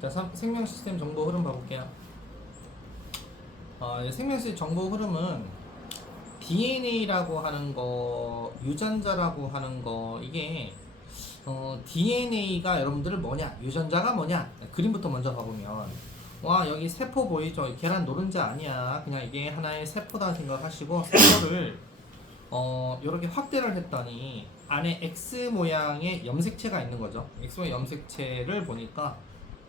자, 생명 시스템 정보 흐름 봐볼게요. 생명 시스템 정보 흐름은 DNA라고 하는 거, 유전자라고 하는 거, 이게 DNA가 여러분들 뭐냐, 유전자가 뭐냐, 그림부터 먼저 봐보면, 와, 여기 세포 보이죠? 계란 노른자 아니야. 그냥 이게 하나의 세포다 생각하시고 세포를 이렇게 확대를 했더니 안에 X 모양의 염색체가 있는 거죠. X 모양 염색체를 보니까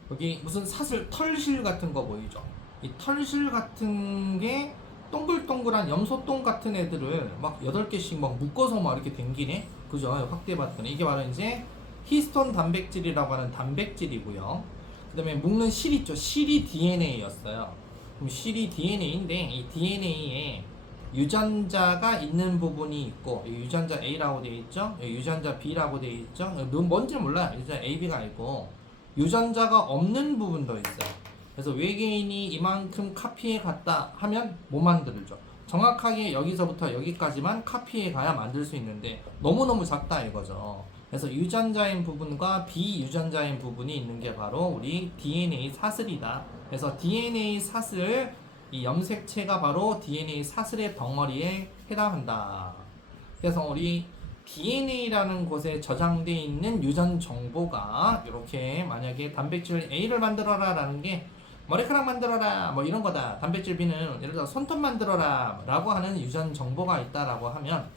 여기 무슨 사슬, 털실 같은 거 보이죠? 이 털실 같은 게 동글동글한 염소똥 같은 애들을 막 8개씩 막 묶어서 막 이렇게 댕기네? 그죠? 확대 봤더니 이게 바로 이제 히스톤 단백질이라고 하는 단백질이고요. 그 다음에 묶는 실 있죠? 실이 DNA였어요. 그럼 실이 DNA인데 이 DNA에 유전자가 있는 부분이 있고 유전자 A라고 되어 있죠? 유전자 B라고 되어 있죠? 뭔지 몰라요. 유전자 A, B가 있고 유전자가 없는 부분도 있어요. 그래서 외계인이 이만큼 카피해 갔다 하면 못 만들죠. 정확하게 여기서부터 여기까지만 카피해 가야 만들 수 있는데 너무너무 작다 이거죠. 그래서 유전자인 부분과 비유전자인 부분이 있는 게 바로 우리 DNA 사슬이다. 그래서 DNA 사슬, 이 염색체가 바로 DNA 사슬의 덩어리에 해당한다. 그래서 우리 DNA라는 곳에 저장되어 있는 유전 정보가 이렇게 만약에 단백질 A를 만들어라 라는 게 머리카락 만들어라 뭐 이런 거다. 단백질 B는 예를 들어 손톱 만들어라 라고 하는 유전 정보가 있다라고 하면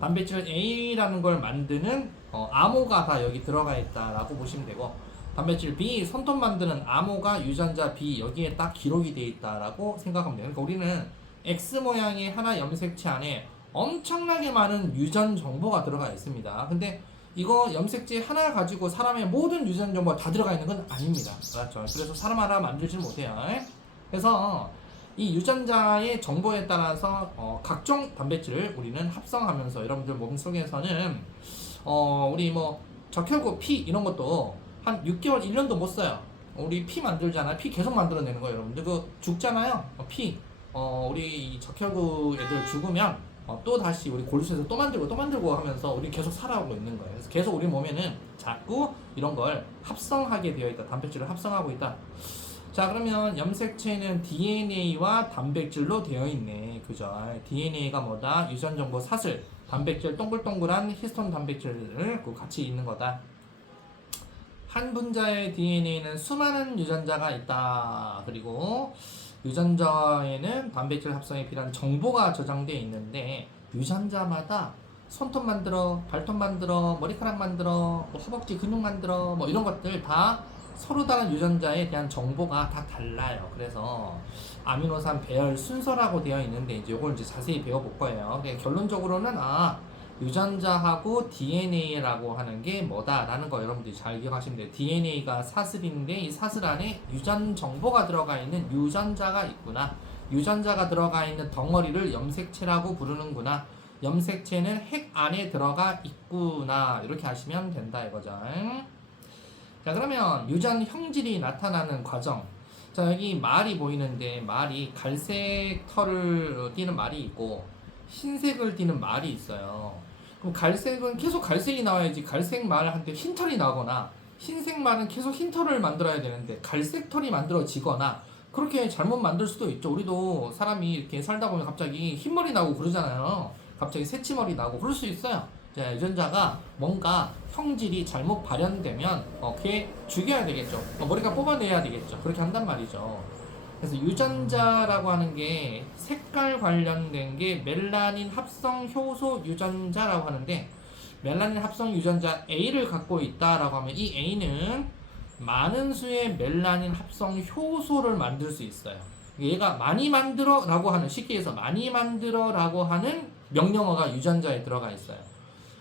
단백질 A라는 걸 만드는 암호가 다 여기 들어가 있다라고 보시면 되고, 단백질 B 손톱 만드는 암호가 유전자 B 여기에 딱 기록이 되어 있다라고 생각하면 돼요. 그러니까 우리는 X 모양의 하나 염색체 안에 엄청나게 많은 유전 정보가 들어가 있습니다. 근데 이거 염색체 하나 가지고 사람의 모든 유전 정보가 다 들어가 있는 건 아닙니다. 그렇죠? 그래서 사람 하나 만들지 못해요. 그래서 이 유전자의 정보에 따라서 각종 단백질을 우리는 합성하면서 여러분들 몸속에서는 우리 뭐 적혈구 피 이런 것도 한 6개월 1년도 못 써요. 우리 피 만들잖아요. 피 계속 만들어내는 거예요. 여러분들 그 죽잖아요. 피 우리 적혈구 애들 죽으면 또 다시 우리 골수에서 또 만들고 하면서 우리 계속 살아오고 있는 거예요. 그래서 계속 우리 몸에는 자꾸 이런 걸 합성하게 되어 있다. 단백질을 합성하고 있다. 자, 그러면 염색체는 DNA와 단백질로 되어 있네. 그죠? DNA가 뭐다? 유전정보 사슬, 단백질 동글동글한 히스톤 단백질을 같이 있는 거다. 한 분자의 DNA는 수많은 유전자가 있다. 그리고 유전자에는 단백질 합성에 필요한 정보가 저장되어 있는데 유전자마다 손톱 만들어, 발톱 만들어, 머리카락 만들어, 뭐 허벅지 근육 만들어, 뭐 이런 것들 다 서로 다른 유전자에 대한 정보가 다 달라요. 그래서 아미노산 배열 순서라고 되어 있는데 이제 이걸 이제 자세히 배워볼 거예요. 결론적으로는 유전자하고 DNA라고 하는 게 뭐다라는 거 여러분들이 잘 기억하시면 돼요. DNA가 사슬인데 이 사슬 안에 유전 정보가 들어가 있는 유전자가 있구나. 유전자가 들어가 있는 덩어리를 염색체라고 부르는구나. 염색체는 핵 안에 들어가 있구나. 이렇게 하시면 된다 이거죠. 자, 그러면 유전 형질이 나타나는 과정. 자, 여기 말이 보이는데 말이 갈색 털을 띠는 말이 있고 흰색을 띠는 말이 있어요. 그럼 갈색은 계속 갈색이 나와야지 갈색 말한테 흰 털이 나거나 흰색 말은 계속 흰 털을 만들어야 되는데 갈색 털이 만들어지거나 그렇게 잘못 만들 수도 있죠. 우리도 사람이 이렇게 살다 보면 갑자기 흰머리 나고 그러잖아요. 갑자기 새치머리 나고 그럴 수 있어요. 자, 유전자가 뭔가 형질이 잘못 발현되면 걔 죽여야 되겠죠. 머리가 뽑아내야 되겠죠. 그렇게 한단 말이죠. 그래서 유전자라고 하는 게 색깔 관련된 게 멜라닌 합성 효소 유전자라고 하는데 멜라닌 합성 유전자 A를 갖고 있다라고 하면 이 A는 많은 수의 멜라닌 합성 효소를 만들 수 있어요. 얘가 많이 만들어 라고 하는, 쉽게 해서 많이 만들어 라고 하는 명령어가 유전자에 들어가 있어요.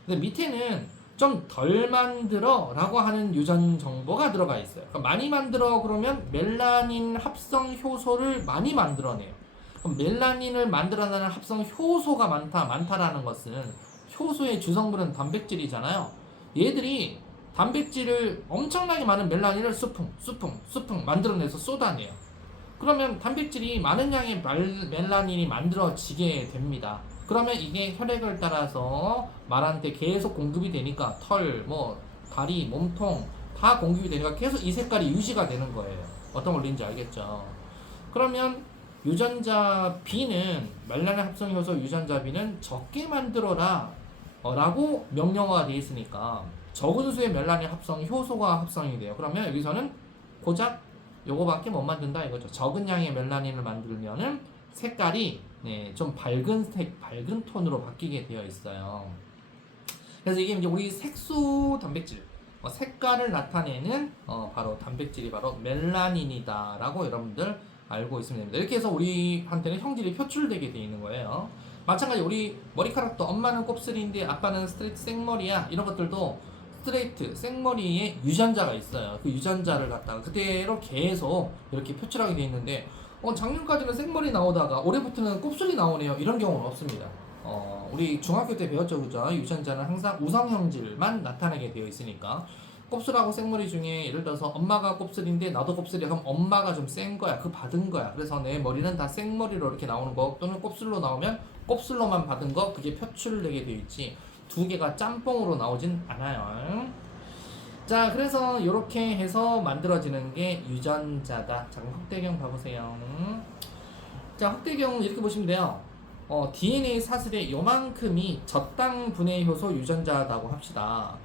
근데 밑에는 좀 덜 만들어 라고 하는 유전 정보가 들어가 있어요. 그러니까 많이 만들어 그러면 멜라닌 합성 효소를 많이 만들어내요. 그럼 멜라닌을 만들어내는 합성 효소가 많다라는 것은 효소의 주성분은 단백질이잖아요. 얘들이 단백질을 엄청나게 많은 멜라닌을 수풍 만들어내서 쏟아내요. 그러면 단백질이 많은 양의 멜라닌이 만들어지게 됩니다. 그러면 이게 혈액을 따라서 말한테 계속 공급이 되니까 털, 뭐 다리, 몸통 다 공급이 되니까 계속 이 색깔이 유지가 되는 거예요. 어떤 원리인지 알겠죠? 그러면 유전자 B는 멜라닌 합성 효소 유전자 B는 적게 만들어라 라고 명령어가 되어 있으니까 적은 수의 멜라닌 합성 효소가 합성이 돼요. 그러면 여기서는 고작 요거밖에 못 만든다 이거죠. 적은 양의 멜라닌을 만들면은 색깔이 좀 밝은 밝은 톤으로 바뀌게 되어 있어요. 그래서 이게 이제 우리 색소 단백질, 색깔을 나타내는 바로 단백질이 바로 멜라닌이다라고 여러분들 알고 있으면 됩니다. 이렇게 해서 우리한테는 형질이 표출되게 되어 있는 거예요. 마찬가지 우리 머리카락도 엄마는 곱슬인데 아빠는 스트레이트 생머리야 이런 것들도 스트레이트 생머리에 유전자가 있어요. 그 유전자를 갖다가 그대로 계속 이렇게 표출하게 되어 있는데 작년까지는 생머리 나오다가 올해부터는 곱슬이 나오네요. 이런 경우는 없습니다. 우리 중학교 때 배웠죠, 그죠? 유전자는 항상 우성형질만 나타나게 되어 있으니까 곱슬하고 생머리 중에 예를 들어서 엄마가 곱슬인데 나도 곱슬이야. 그럼 엄마가 좀 센 거야. 그 받은 거야. 그래서 내 머리는 다 생머리로 이렇게 나오는 거 또는 곱슬로 나오면 곱슬로만 받은 거 그게 표출되게 되어 있지 두 개가 짬뽕으로 나오진 않아요. 자, 그래서 이렇게 해서 만들어지는 게 유전자다. 자, 그럼 확대경 봐보세요. 자, 확대경 이렇게 보시면 돼요. DNA 사슬의 요만큼이 저당 분해 효소 유전자라고 합시다.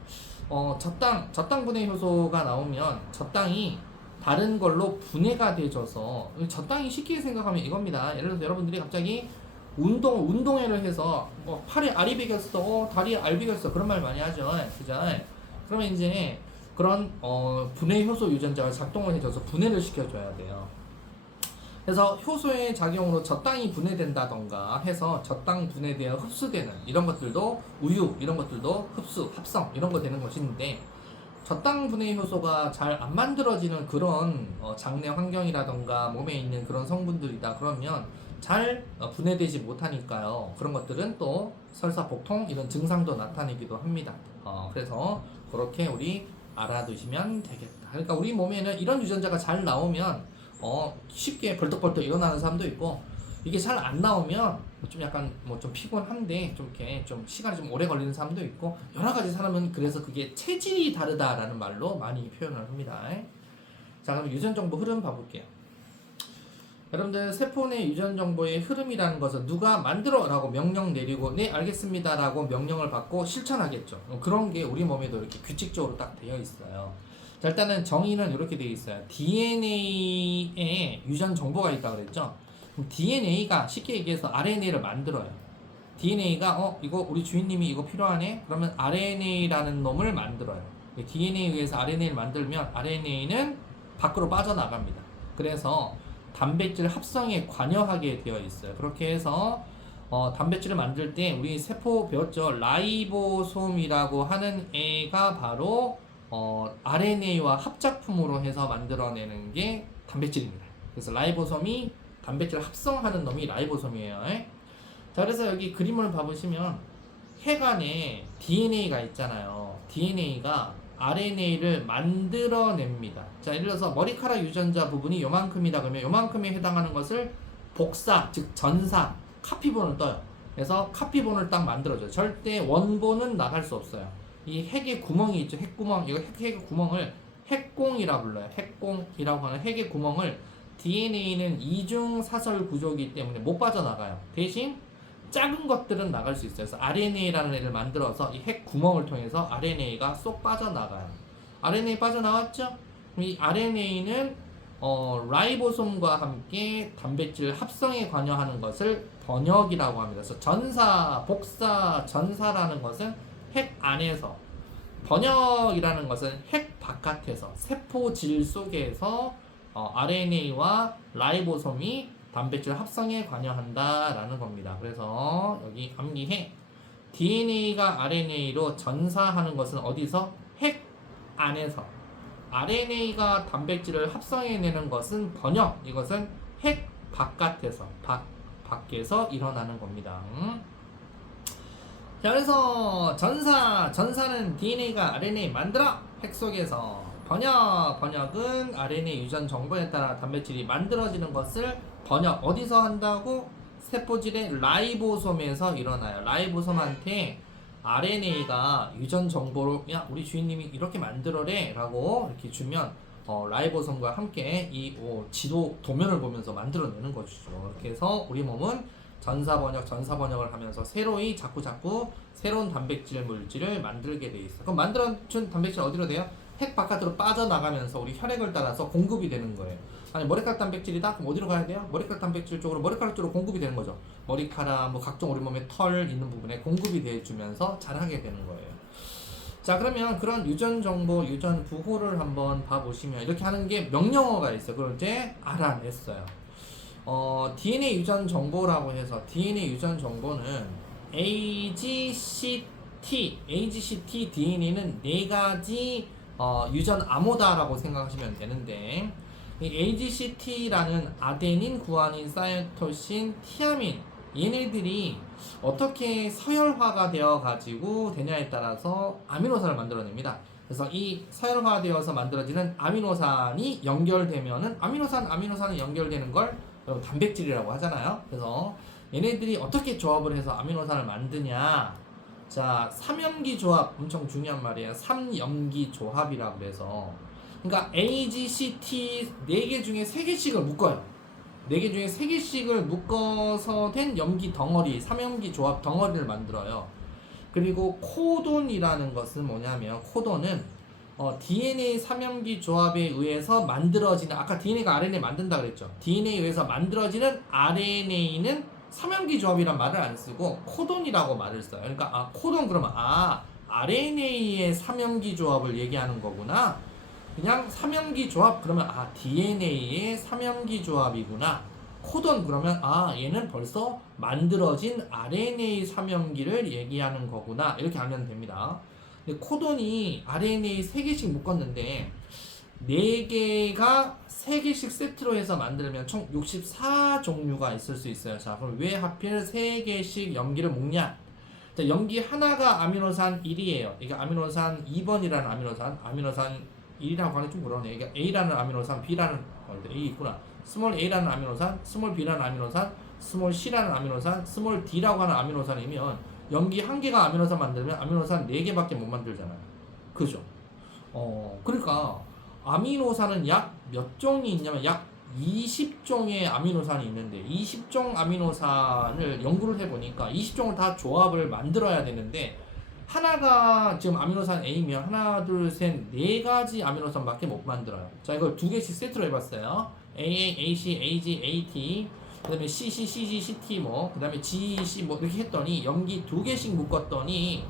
저당 분해 효소가 나오면 저당이 다른 걸로 분해가 돼져서 저당이 쉽게 생각하면 이겁니다. 예를 들어서 여러분들이 갑자기 운동회를 해서 팔에 알이 베겼어, 다리에 알 베겼어 그런 말 많이 하죠, 그죠? 그러면 이제 그런 분해 효소 유전자가 작동을 해줘서 분해를 시켜줘야 돼요. 그래서 효소의 작용으로 저당이 분해된다던가 해서 저당 분해되어 흡수되는 이런 것들도 우유 이런 것들도 흡수, 합성 이런 거 되는 것인데 저당 분해 효소가 잘 안 만들어지는 그런 장내 환경이라던가 몸에 있는 그런 성분들이다 그러면 잘 분해되지 못하니까요. 그런 것들은 또 설사 복통 이런 증상도 나타내기도 합니다. 그래서 그렇게 우리 알아두시면 되겠다. 그러니까 우리 몸에는 이런 유전자가 잘 나오면 쉽게 벌떡벌떡 일어나는 사람도 있고 이게 잘 안 나오면 좀 약간 좀 피곤한데 좀 이렇게 좀 시간이 좀 오래 걸리는 사람도 있고 여러 가지 사람은 그래서 그게 체질이 다르다라는 말로 많이 표현을 합니다. 자, 그럼 유전 정보 흐름 봐볼게요. 여러분들 세포 내 유전 정보의 흐름이라는 것은 누가 만들어라고 명령 내리고 네 알겠습니다라고 명령을 받고 실천하겠죠. 그런 게 우리 몸에도 이렇게 규칙적으로 딱 되어 있어요. 자, 일단은 정의는 이렇게 되어 있어요. DNA에 유전 정보가 있다고 그랬죠. DNA가 쉽게 얘기해서 RNA를 만들어요. DNA가 이거 우리 주인님이 이거 필요하네? 그러면 RNA라는 놈을 만들어요. DNA에 의해서 RNA를 만들면 RNA는 밖으로 빠져나갑니다. 그래서 단백질 합성에 관여하게 되어 있어요. 그렇게 해서 단백질을 만들 때 우리 세포 배웠죠. 라이보솜이라고 하는 애가 바로 RNA와 합작품으로 해서 만들어내는 게 단백질입니다. 그래서 라이보솜이 단백질 합성하는 놈이 라이보솜이에요. 자, 그래서 여기 그림을 봐보시면 핵 안에 DNA가 있잖아요. DNA가 RNA를 만들어냅니다. 자, 예를 들어서 머리카락 유전자 부분이 요만큼이다 그러면 요만큼에 해당하는 것을 복사, 즉 전사, 카피본을 떠요. 그래서 카피본을 딱 만들어줘요. 절대 원본은 나갈 수 없어요. 이 핵의 구멍이 있죠. 핵구멍. 이거 핵의 구멍을 핵공이라 불러요. 핵공이라고 하는 핵의 구멍을 DNA는 이중 사설 구조이기 때문에 못 빠져나가요. 대신 작은 것들은 나갈 수 있어요. 그래서 RNA라는 애를 만들어서 이 핵 구멍을 통해서 RNA가 쏙 빠져나가요. RNA 빠져나왔죠? 이 RNA는 라이보솜과 함께 단백질 합성에 관여하는 것을 번역이라고 합니다. 그래서 전사, 복사, 전사라는 것은 핵 안에서, 번역이라는 것은 핵 바깥에서, 세포질 속에서 RNA와 라이보솜이 단백질 합성에 관여한다라는 겁니다. 그래서 여기 암기해. DNA가 RNA로 전사하는 것은 어디서? 핵 안에서. RNA가 단백질을 합성해내는 것은 번역. 이것은 핵 바깥에서, 밖에서 일어나는 겁니다. 자, 그래서 전사는 DNA가 RNA 만들어. 핵 속에서. 번역은 RNA 유전 정보에 따라 단백질이 만들어지는 것을 번역 어디서 한다고? 세포질의 라이보솜에서 일어나요. 라이보솜한테 RNA가 유전 정보로 야 우리 주인님이 이렇게 만들어래 라고 이렇게 주면 라이보솜과 함께 이 지도 도면을 보면서 만들어내는 거죠. 이렇게 해서 우리 몸은 전사 번역을 하면서 자꾸 새로운 단백질 물질을 만들게 돼 있어. 그럼 만들어준 단백질 어디로 돼요? 핵 바깥으로 빠져나가면서 우리 혈액을 따라서 공급이 되는 거예요. 아니 머리카락 단백질이다? 그럼 어디로 가야 돼요? 머리카락 단백질 쪽으로 머리카락 쪽으로 공급이 되는 거죠. 머리카락 뭐 각종 우리 몸에 털 있는 부분에 공급이 돼주면서 자라게 되는 거예요. 자 그러면 그런 유전 정보, 유전 부호를 한번 봐보시면 이렇게 하는 게 명령어가 있어요. 그걸 이제 알아냈어요. DNA 유전 정보라고 해서 DNA 유전 정보는 AGCT DNA는 네 가지 유전 암호다라고 생각하시면 되는데 이 AGCT라는 아데닌, 구아닌, 사이토신, 티아민 얘네들이 어떻게 서열화가 되어 가지고 되냐에 따라서 아미노산을 만들어냅니다. 그래서 이 서열화되어서 만들어지는 아미노산이 연결되면은 아미노산이 연결되는 걸 단백질이라고 하잖아요. 그래서 얘네들이 어떻게 조합을 해서 아미노산을 만드냐? 자, 삼염기 조합 엄청 중요한 말이에요. 삼염기 조합이라고 그래서 그러니까 AGCT 4개 중에 3개씩을 묶어요. 4개 중에 3개씩을 묶어서 된 염기 덩어리, 삼염기 조합 덩어리를 만들어요. 그리고 코돈이라는 것은 뭐냐면 코돈은 DNA 삼염기 조합에 의해서 만들어지는 아까 DNA가 RNA 만든다 그랬죠. DNA에 의해서 만들어지는 RNA는 삼염기 조합이란 말을 안 쓰고 코돈이라고 말을 써요. 그러니까 코돈 그러면 RNA의 삼염기 조합을 얘기하는 거구나. 그냥 삼염기 조합 그러면 DNA의 삼염기 조합이구나. 코돈 그러면 얘는 벌써 만들어진 RNA 삼염기를 얘기하는 거구나. 이렇게 알면 됩니다. 근데 코돈이 RNA 3개씩 묶었는데 4개가 3개씩 세트로 해서 만들면 총 64종류가 있을 수 있어요. 자, 그럼 왜 하필 3개씩 염기를 묶냐? 자, 염기 하나가 아미노산 1이에요. 이게 아미노산 2번이라는 아미노산 1이라고 하는 좀 그러네. 이게 A라는 아미노산, B라는 A 있구나. 스몰 A라는 아미노산, 스몰 B라는 아미노산, 스몰 C라는 아미노산, 스몰 D라고 하는 아미노산이면 염기 1개가 아미노산 만들면 아미노산 4개밖에 못 만들잖아요. 그죠? 그러니까 아미노산은 약 몇 종이 있냐면 약 20종의 아미노산이 있는데 20종 아미노산을 연구를 해보니까 20종을 다 조합을 만들어야 되는데 하나가 지금 아미노산 A면 하나, 둘, 셋, 4가지 아미노산밖에 못 만들어요. 자, 이걸 2개씩 세트로 해봤어요. AA, AC, AG, AT, 그 다음에 CC, CG, CT 그 다음에 GC 이렇게 했더니 염기 2개씩 묶었더니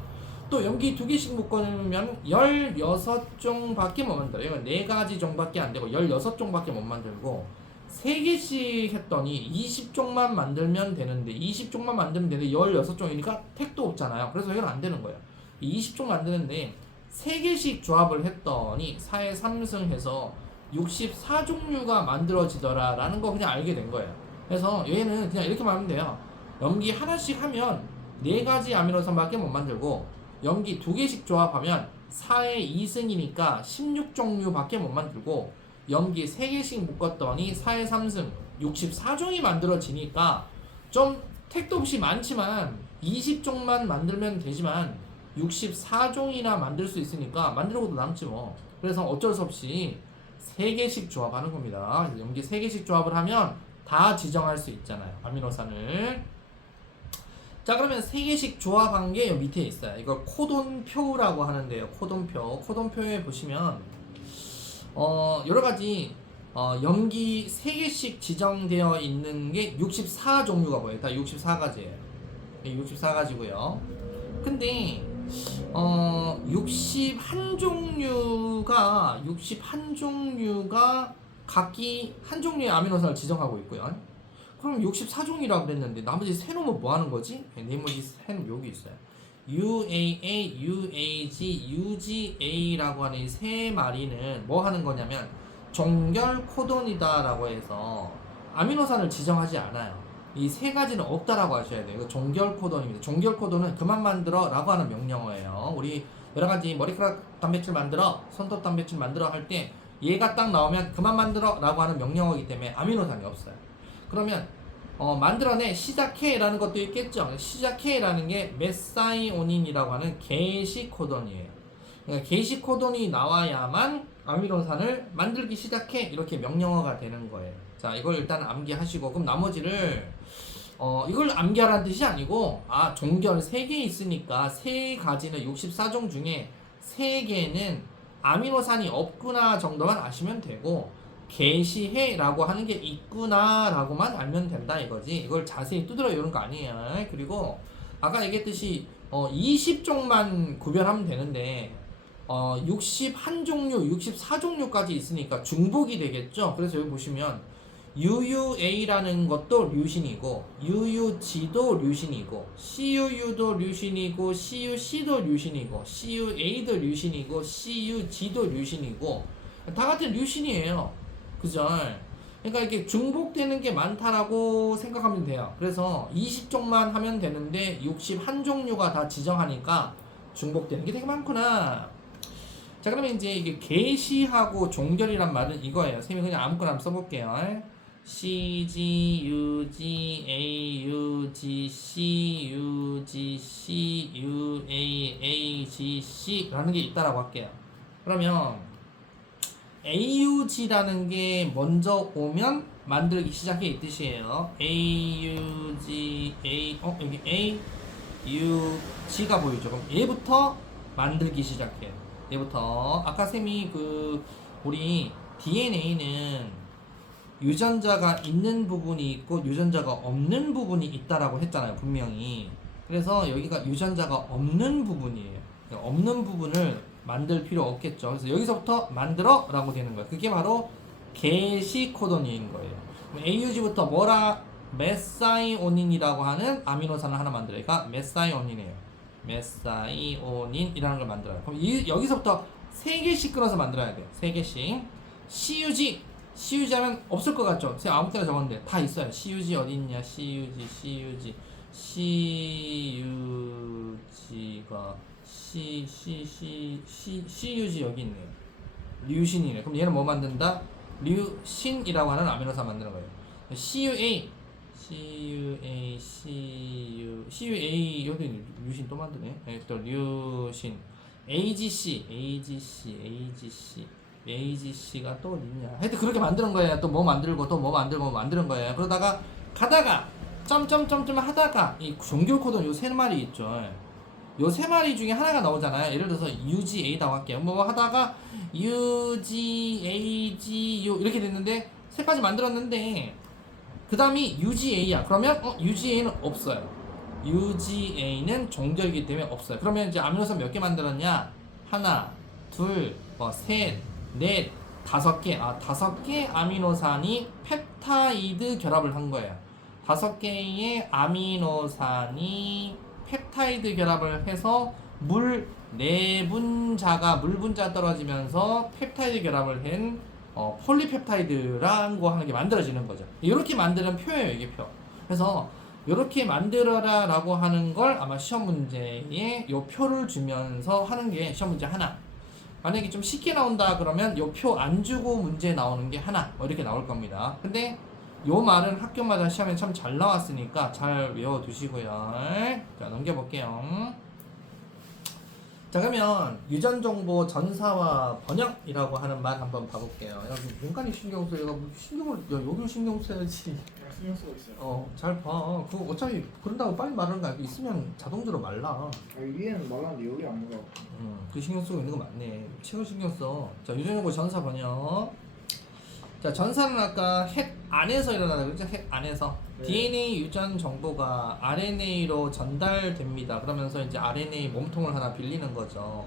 또 염기 2개씩 묶으면 16종밖에 못 만들어요. 4가지 종밖에 안 되고 16종밖에 못 만들고 3개씩 했더니 20종만 만들면 되는데 20종만 만들면 되는데 16종이니까 택도 없잖아요. 그래서 이건 안 되는 거예요. 20종 만드는데 3개씩 조합을 했더니 4의 3승 해서 64종류가 만들어지더라 라는 거 그냥 알게 된 거예요. 그래서 얘는 그냥 이렇게 말하면 돼요. 염기 하나씩 하면 4가지 아미노산밖에 못 만들고 염기 2개씩 조합하면 4의 2승이니까 16종류밖에 못 만들고 염기 3개씩 묶었더니 4의 3승 64종이 만들어지니까 좀 택도 없이 많지만 20종만 만들면 되지만 64종이나 만들 수 있으니까 만들고도 남지 뭐. 그래서 어쩔 수 없이 3개씩 조합하는 겁니다. 염기 3개씩 조합을 하면 다 지정할 수 있잖아요. 아미노산을. 자, 그러면 3개씩 조합한 게 여기 밑에 있어요. 이걸 코돈표라고 하는데요. 코돈표에 보시면 여러 가지 염기 3개씩 지정되어 있는 게 64종류가 보여요. 다 64가지예요. 64가지고요. 근데 61종류가 각기 한 종류의 아미노산을 지정하고 있고요. 그럼 64종이라고 그랬는데 나머지 세 놈은 뭐 하는 거지? 나머지 세 놈 여기 있어요. UAA, UAG, UGA라고 하는 이 세 마리는 뭐 하는 거냐면 종결 코돈이다라고 해서 아미노산을 지정하지 않아요. 이 세 가지는 없다라고 하셔야 돼요. 종결 코돈입니다. 종결 코돈은 그만 만들어 라고 하는 명령어예요. 우리 여러 가지 머리카락 단백질 만들어, 손톱 단백질 만들어 할 때 얘가 딱 나오면 그만 만들어 라고 하는 명령어이기 때문에 아미노산이 없어요. 그러면 만들어내 시작해라는 것도 있겠죠. 시작해라는 게 메사이오닌이라고 하는 게시 코돈이에요. 그러니까 게시 코돈이 나와야만 아미노산을 만들기 시작해 이렇게 명령어가 되는 거예요. 자, 이걸 일단 암기하시고 그럼 나머지를 이걸 암기하라는 뜻이 아니고 종결 3개 있으니까 3가지는 64종 중에 3개는 아미노산이 없구나 정도만 아시면 되고 게시해라고 하는 게 있구나라고만 알면 된다 이거지. 이걸 자세히 두드려 이런 거 아니에요. 그리고 아까 얘기했듯이 20종만 구별하면 되는데 61종류, 64종류까지 있으니까 중복이 되겠죠. 그래서 여기 보시면 UUA라는 것도 류신이고 UUG도 류신이고 CUU도 류신이고 CUC도 류신이고 CUA도 류신이고 CUG도 류신이고 다 같은 류신이에요. 그죠? 그러니까 이렇게 중복되는 게 많다라고 생각하면 돼요. 그래서 20종만 하면 되는데 61종류가 다 지정하니까 중복되는 게 되게 많구나. 자, 그러면 이제 이게 게시하고 종결이란 말은 이거예요. 선생님이 그냥 아무거나 한번 써볼게요. C, G, U, G, A, U, G, C, U, G, C, U, A, A, G, C 라는 게 있다라고 할게요. 그러면 AUG라는 게 먼저 오면 만들기 시작해 이 뜻이에요. AUG, A, 여기 A, U, G가 보이죠? 그럼 얘부터 만들기 시작해요. 얘부터. 아까 쌤이 우리 DNA는 유전자가 있는 부분이 있고 유전자가 없는 부분이 있다라고 했잖아요, 분명히. 그래서 여기가 유전자가 없는 부분이에요. 없는 부분을 만들 필요 없겠죠. 그래서 여기서부터 만들어 라고 되는 거예요. 그게 바로 게시 코돈인 거예요. AUG부터 메사이오닌이라고 하는 아미노산을 하나 만들어요. 그러니까 메사이오닌이에요. 메사이오닌이라는 걸 만들어요. 그럼 여기서부터 3개씩 끊어서 만들어야 돼요. 3개씩. CUG 하면 없을 것 같죠? 제가 아무 때나 적었는데 다 있어요. CUG 어디 있냐? CUG가 CUG 여기 있네요. 류신이네. 그럼 얘는 뭐 만든다? 류신이라고 하는 아미노산 만드는 거예요. CUA 여기 류신 또 만드네. 또 류신 AGC가 또 어딨냐. 하여튼 그렇게 만드는 거예요. 또 뭐 만들고 또 뭐 만들고 뭐 만드는 거예요. 그러다가 가다가 점점점점 하다가 이 종결 코드는 요 3마리 있죠. 요 3마리 중에 하나가 나오잖아요. 예를 들어서 UGA라고 할게요. 뭐 하다가 UGAG 이렇게 됐는데 3가지 만들었는데 그 다음이 UGA야. 그러면 UGA는 없어요. UGA는 종결이기 때문에 없어요. 그러면 이제 아미노산 몇 개 만들었냐? 하나, 둘, 셋, 넷, 5개. 5개 아미노산이 펩타이드 결합을 한 거예요. 5개의 아미노산이 펩타이드 결합을 해서 물 분자 떨어지면서 펩타이드 결합을 한 폴리펩타이드라는 거 하는 게 만들어지는 거죠. 이렇게 만드는 표예요, 이게 표. 그래서 이렇게 만들어라 라고 하는 걸 아마 시험 문제에 이 표를 주면서 하는 게 시험 문제 하나. 만약에 좀 쉽게 나온다 그러면 이 표 안 주고 문제 나오는 게 하나 이렇게 나올 겁니다. 근데 요 말은 학교마다 시험에 참 잘 나왔으니까 잘 외워두시고요. 자, 넘겨볼게요. 자, 그러면 유전정보 전사와 번역이라고 하는 말 한번 봐볼게요. 여기 민간이 신경 써요. 여기를 신경 써야지. 신경 쓰고 있어요. 잘 봐. 그거 어차피 그런다고 빨리 말하는 거 아니고 있으면 자동적으로 말라. 위에는 말하는데 여기 안 말하고. 그 신경 쓰고 있는 거 맞네. 책을 신경 써. 자, 유전정보 전사 번역. 자, 전사는 아까 핵 안에서 일어나다 그랬죠? 핵 안에서. 네. DNA 유전 정보가 RNA로 전달됩니다. 그러면서 이제 RNA 몸통을 하나 빌리는 거죠.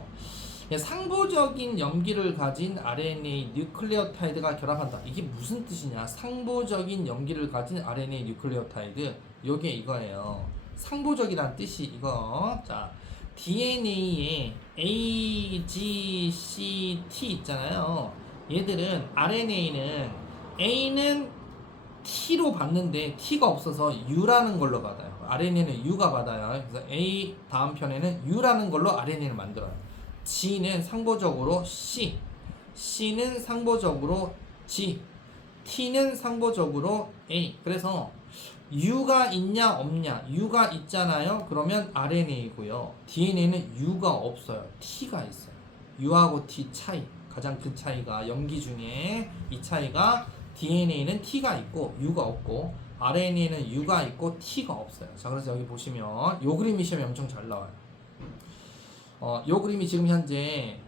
상보적인 염기를 가진 RNA 뉴클레오타이드가 결합한다. 이게 무슨 뜻이냐? 상보적인 염기를 가진 RNA 뉴클레오타이드. 요게 이거예요. 상보적이란 뜻이 이거. 자, DNA에 A, G, C, T 있잖아요. 얘들은 RNA는 A는 T로 받는데 T가 없어서 U라는 걸로 받아요. RNA는 U가 받아요. 그래서 A 다음 편에는 U라는 걸로 RNA를 만들어요. G는 상보적으로 C, C는 상보적으로 G, T는 상보적으로 A. 그래서 U가 있냐 없냐? U가 있잖아요. 그러면 RNA고요. DNA는 U가 없어요. T가 있어요. U하고 T 차이. 가장 큰 차이가 염기 중에 이 차이가 DNA는 T가 있고 U가 없고 RNA는 U가 있고 T가 없어요. 자, 그래서 여기 보시면 요 그림이 시험에 엄청 잘 나와요. 요 그림이 지금 현재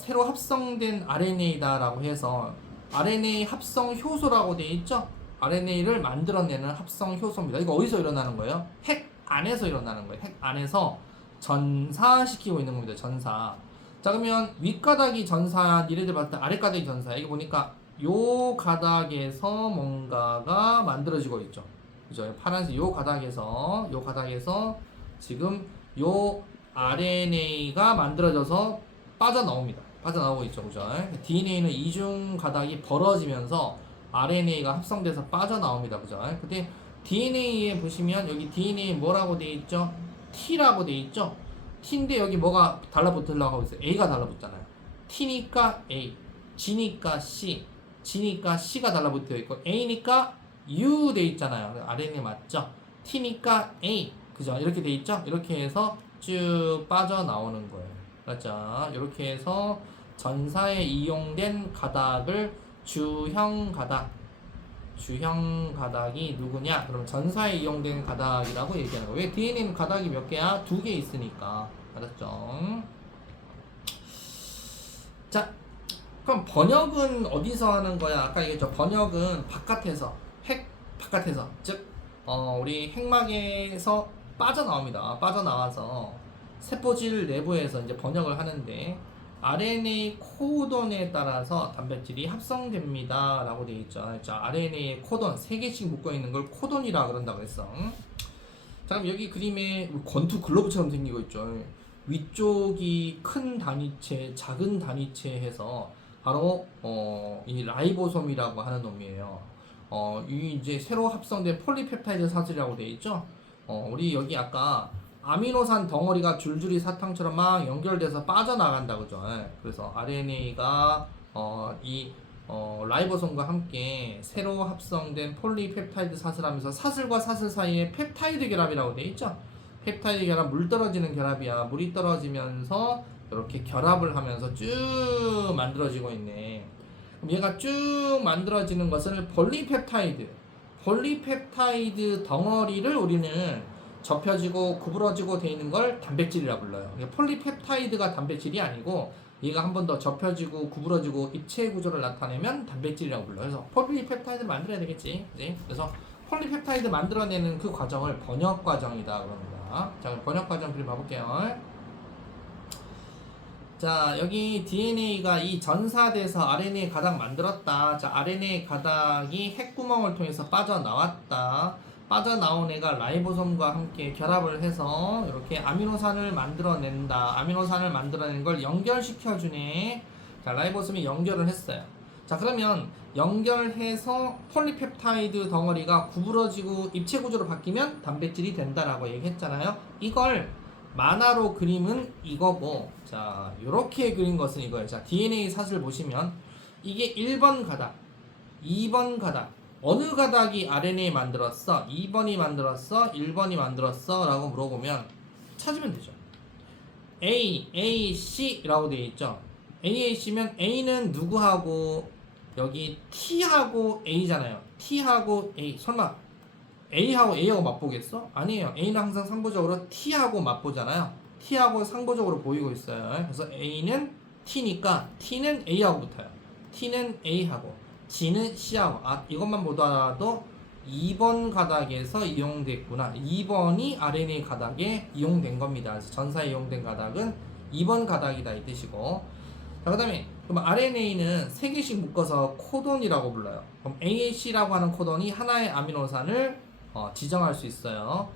새로 합성된 RNA다라고 해서 RNA 합성 효소라고 되어 있죠? RNA를 만들어내는 합성 효소입니다. 이거 어디서 일어나는 거예요? 핵 안에서 일어나는 거예요. 핵 안에서 전사시키고 있는 겁니다. 전사. 자, 그러면 윗가닥이 전사, 니네들 봤을 때 아랫가닥이 전사. 여기 보니까 요 가닥에서 뭔가가 만들어지고 있죠. 그죠? 파란색 요 가닥에서 지금 요 RNA가 만들어져서 빠져나옵니다. 빠져나오고 있죠. 그죠? DNA는 이중 가닥이 벌어지면서 RNA가 합성돼서 빠져나옵니다. 그죠? 근데 DNA에 보시면 여기 DNA 뭐라고 되어 있죠? T라고 되어 있죠? T인데 여기 뭐가 달라붙으려고 하고 있어요? A가 달라붙잖아요. T니까 A, G니까 C, G니까 C가 달라붙어 있고 A니까 U 돼 있잖아요. RNA 맞죠? T니까 A, 그죠? 이렇게 돼 있죠? 이렇게 해서 쭉 빠져나오는 거예요. 맞죠? 이렇게 해서 전사에 이용된 가닥을 주형 가닥이 누구냐? 그럼 전사에 이용된 가닥이라고 얘기하는 거예요. 왜? DNA는 가닥이 몇 개야? 2개 있으니까. 알았죠? 자, 그럼 번역은 어디서 하는 거야? 아까 얘기했죠. 번역은 바깥에서, 핵 바깥에서, 즉 우리 핵막에서 빠져나옵니다. 빠져나와서 세포질 내부에서 이제 번역을 하는데 RNA 코돈에 따라서 단백질이 합성됩니다 라고 되어 있죠. 자, RNA 코돈 3개씩 묶어있는 걸 코돈이라 그런다고 했어. 자, 그럼 여기 그림에 권투 글러브처럼 생기고 있죠. 위쪽이 큰 단위체, 작은 단위체 해서 바로 이 라이보솜이라고 하는 놈이에요. 이 이제 새로 합성된 폴리펩타이드 사슬이라고 되어 있죠. 우리 여기 아까 아미노산 덩어리가 줄줄이 사탕처럼 막 연결돼서 빠져나간다, 그죠? 그래서 RNA가 라이보솜과 함께 새로 합성된 폴리펩타이드 사슬하면서 사슬과 사슬 사이에 펩타이드 결합이라고 돼 있죠? 펩타이드 결합, 물 떨어지는 결합이야. 물이 떨어지면서 이렇게 결합을 하면서 쭉 만들어지고 있네. 그럼 얘가 쭉 만들어지는 것을 폴리펩타이드 덩어리를 우리는 접혀지고 구부러지고 돼 있는 걸 단백질이라 불러요. 폴리펩타이드가 단백질이 아니고 얘가 한 번 더 접혀지고 구부러지고 입체 구조를 나타내면 단백질이라고 불러요. 그래서 폴리펩타이드를 만들어야 되겠지. 그치? 그래서 폴리펩타이드 만들어내는 그 과정을 번역 과정이다 그럽니다. 자, 번역 과정 그림 봐볼게요. 자, 여기 DNA가 이 전사돼서 RNA 가닥 만들었다. 자, RNA 가닥이 핵구멍을 통해서 빠져나왔다. 빠져나온 애가 라이보솜과 함께 결합을 해서 이렇게 아미노산을 만들어낸다. 아미노산을 만들어낸 걸 연결시켜주네. 자, 라이보솜이 연결을 했어요. 자, 그러면 연결해서 폴리펩타이드 덩어리가 구부러지고 입체 구조로 바뀌면 단백질이 된다라고 얘기했잖아요. 이걸 만화로 그림은 이거고, 자, 요렇게 그린 것은 이거예요. 자, DNA 사슬 보시면 이게 1번 가닥, 2번 가닥, 어느 가닥이 RNA 만들었어? 2번이 만들었어? 1번이 만들었어? 라고 물어보면 찾으면 되죠. A, C라고 되어 있죠. A, C면 A는 누구하고 여기 T하고 A잖아요. T하고 A. 설마 A하고 A하고 맞보겠어? 아니에요. A는 항상 상부적으로 T하고 맞보잖아요. T하고 상부적으로 보이고 있어요. 그래서 A는 T니까 T는 A하고 붙어요. T는 A하고 G는 C하고. 이것만 보더라도 2번 가닥에서 이용됐구나. 2번이 RNA 가닥에 이용된 겁니다. 그래서 전사에 이용된 가닥은 2번 가닥이다 이 뜻이고. 자, 그 다음에 그럼 RNA는 3개씩 묶어서 코돈이라고 불러요. 그럼 AAC라고 하는 코돈이 하나의 아미노산을 지정할 수 있어요.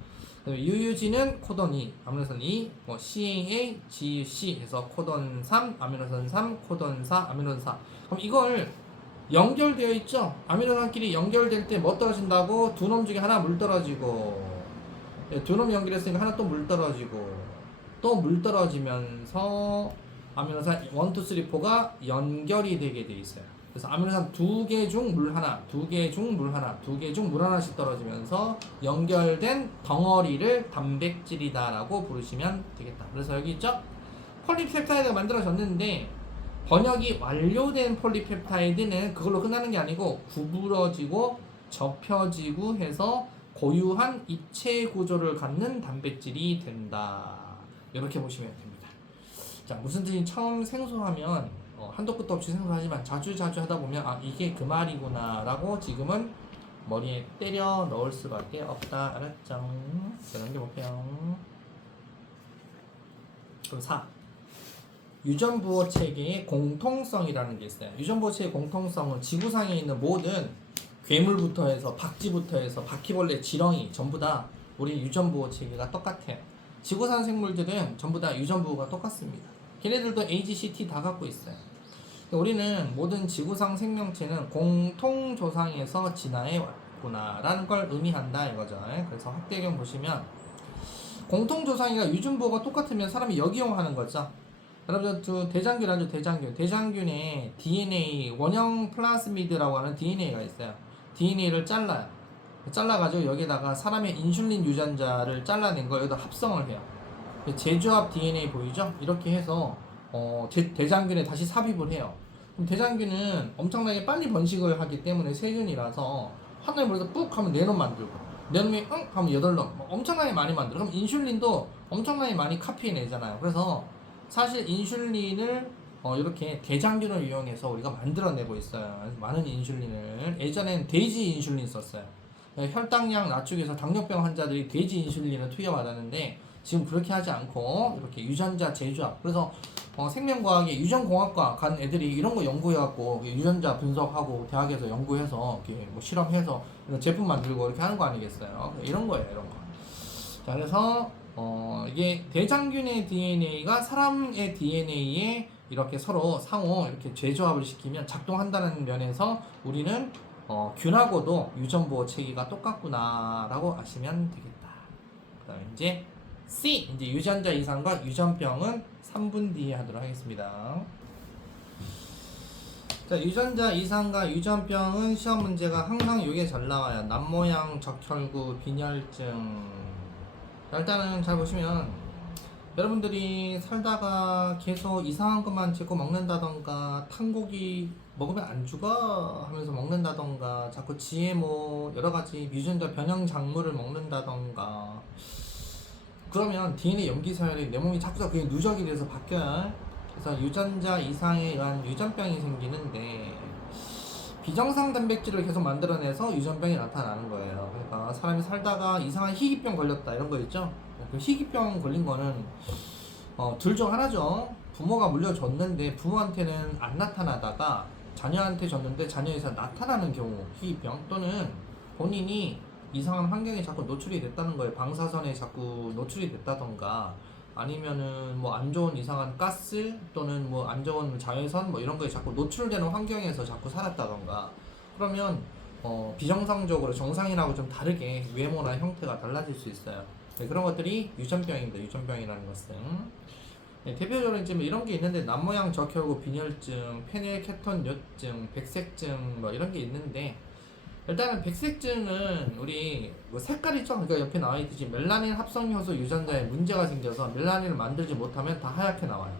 UUG는 코돈 2, 아미노산 2, CAA, GC 해서 코돈 3, 아미노산 3, 코돈 4, 아미노산 4. 그럼 이걸 연결되어 있죠? 아미노산끼리 연결될 때 뭐 떨어진다고? 두 놈 중에 하나 물 떨어지고, 두 놈 연결했으니까 하나 또 물 떨어지고, 또 물 떨어지면서 아미노산 1, 2, 3, 4가 연결이 되게 돼 있어요. 그래서 아미노산 2개 중 물 하나, 2개 중 물 하나, 2개 중 물 하나씩 떨어지면서 연결된 덩어리를 단백질이다라고 부르시면 되겠다. 그래서 여기 있죠? 폴리펩타이드가 만들어졌는데 번역이 완료된 폴리펩타이드는 그걸로 끝나는 게 아니고 구부러지고 접혀지고 해서 고유한 입체 구조를 갖는 단백질이 된다. 이렇게 보시면 됩니다. 자, 무슨 뜻인지 처음 생소하면 한도 끝도 없이 생소하지만 자주 하다 보면 아 이게 그 말이구나 라고 지금은 머리에 때려 넣을 수밖에 없다. 알았죠? 자, 넘겨볼게요. 그럼 4. 유전부호 체계의 공통성이라는 게 있어요. 유전부호 체계의 공통성은 지구상에 있는 모든 괴물부터 해서 박쥐부터 해서 바퀴벌레, 지렁이 전부 다 우리 유전부호 체계가 똑같아요. 지구상 생물들은 전부 다 유전부호가 똑같습니다. 걔네들도 AGCT 다 갖고 있어요. 우리는 모든 지구상 생명체는 공통조상에서 진화해 왔구나라는 걸 의미한다 이거죠. 그래서 학대경 보시면 공통조상이가 유전부호가 똑같으면 사람이 역이용하는 거죠. 여러분들 대장균 아주 대장균에 DNA 원형 플라스미드라고 하는 DNA가 있어요. DNA를 잘라가지고 여기다가 사람의 인슐린 유전자를 잘라낸 거 여기다 합성을 해요. 재조합 DNA 보이죠? 이렇게 해서 대장균에 다시 삽입을 해요. 그럼 대장균은 엄청나게 빨리 번식을 하기 때문에 세균이라서 하나의 머리에서 뿍 하면 4놈 만들고 4놈이 응 하면 8놈 엄청나게 많이 만들어. 그럼 인슐린도 엄청나게 많이 카피해내잖아요. 그래서 사실 인슐린을 이렇게 대장균을 이용해서 우리가 만들어내고 있어요. 많은 인슐린을 예전엔 돼지 인슐린 썼어요. 혈당량 낮추기 위해서 당뇨병 환자들이 돼지 인슐린을 투여받았는데 지금 그렇게 하지 않고 이렇게 유전자 재조합. 그래서 생명과학에 유전공학과 간 애들이 이런 거 연구해갖고 유전자 분석하고 대학에서 연구해서 이렇게 뭐 실험해서 이런 제품 만들고 이렇게 하는 거 아니겠어요? 이런 거예요, 이런 거. 자, 그래서 이게 대장균의 DNA가 사람의 DNA에 이렇게 서로 상호 이렇게 재조합을 시키면 작동한다는 면에서 우리는 균하고도 유전보호 체계가 똑같구나라고 아시면 되겠다. 그다음에 이제 C 이제 유전자 이상과 유전병은 3분 뒤에 하도록 하겠습니다. 자, 유전자 이상과 유전병은 시험 문제가 항상 이게 잘 나와요. 남모양, 적혈구, 빈혈증. 자, 일단은 잘 보시면 여러분들이 살다가 계속 이상한 것만 자꾸 먹는다던가 탄고기 먹으면 안 죽어 하면서 먹는다던가 자꾸 GMO 여러가지 유전자 변형 작물을 먹는다던가 그러면 DNA 염기 서열이 내 몸이 자꾸 그게 누적이 돼서 바뀌어요. 그래서 유전자 이상에 의한 유전병이 생기는데 비정상 단백질을 계속 만들어내서 유전병이 나타나는 거예요. 그러니까 사람이 살다가 이상한 희귀병 걸렸다 이런 거 있죠. 그 희귀병 걸린 거는 둘 중 하나죠. 부모가 물려줬는데 부모한테는 안 나타나다가 자녀한테 줬는데 자녀에서 나타나는 경우 희귀병 또는 본인이 이상한 환경에 자꾸 노출이 됐다는 거예요. 방사선에 자꾸 노출이 됐다던가 아니면은 뭐 안 좋은 이상한 가스 또는 뭐 안 좋은 자외선 뭐 이런 거에 자꾸 노출되는 환경에서 자꾸 살았다던가 그러면 비정상적으로 정상인하고 좀 다르게 외모나 형태가 달라질 수 있어요. 네, 그런 것들이 유전병입니다. 유전병이라는 것은 네, 대표적으로 이제 뭐 이런 게 있는데 남모양 적혈구 빈혈증, 페닐케톤요증, 백색증 뭐 이런 게 있는데 일단은 백색증은 우리 뭐 색깔이 있죠. 그러니까 옆에 나와 있듯이 멜라닌 합성 효소 유전자에 문제가 생겨서 멜라닌을 만들지 못하면 다 하얗게 나와요.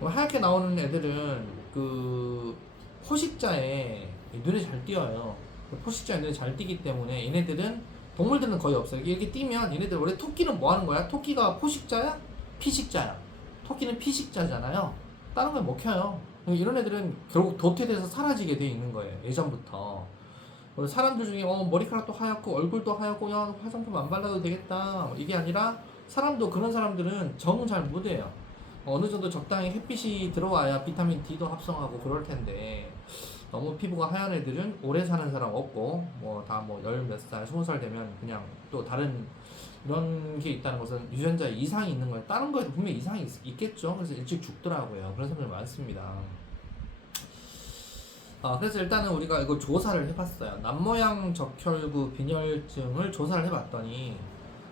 하얗게 나오는 애들은 그 포식자에 눈에 잘 띄어요. 포식자에 눈에 잘 띄기 때문에 얘네들은 동물들은 거의 없어요. 이렇게 띄면 얘네들 원래 토끼는 뭐 하는 거야? 토끼가 포식자야? 피식자야? 토끼는 피식자잖아요. 다른 걸 먹혀요. 이런 애들은 결국 도태돼서 사라지게 돼 있는 거예요. 예전부터. 사람들 중에 머리카락도 하얗고 얼굴도 하얗고 야 화장품 안 발라도 되겠다 이게 아니라 사람도 그런 사람들은 정 잘 못해요. 어느 정도 적당히 햇빛이 들어와야 비타민 D도 합성하고 그럴 텐데 너무 피부가 하얀 애들은 오래 사는 사람 없고 뭐 다 뭐 10몇 살, 20살 되면 그냥 또 다른 이런 게 있다는 것은 유전자 이상이 있는 거예요. 다른 거에도 분명히 이상이 있겠죠. 그래서 일찍 죽더라고요. 그런 사람들 많습니다. 그래서 일단은 우리가 이거 조사를 해봤어요. 남모양 적혈구 빈혈증을 조사를 해봤더니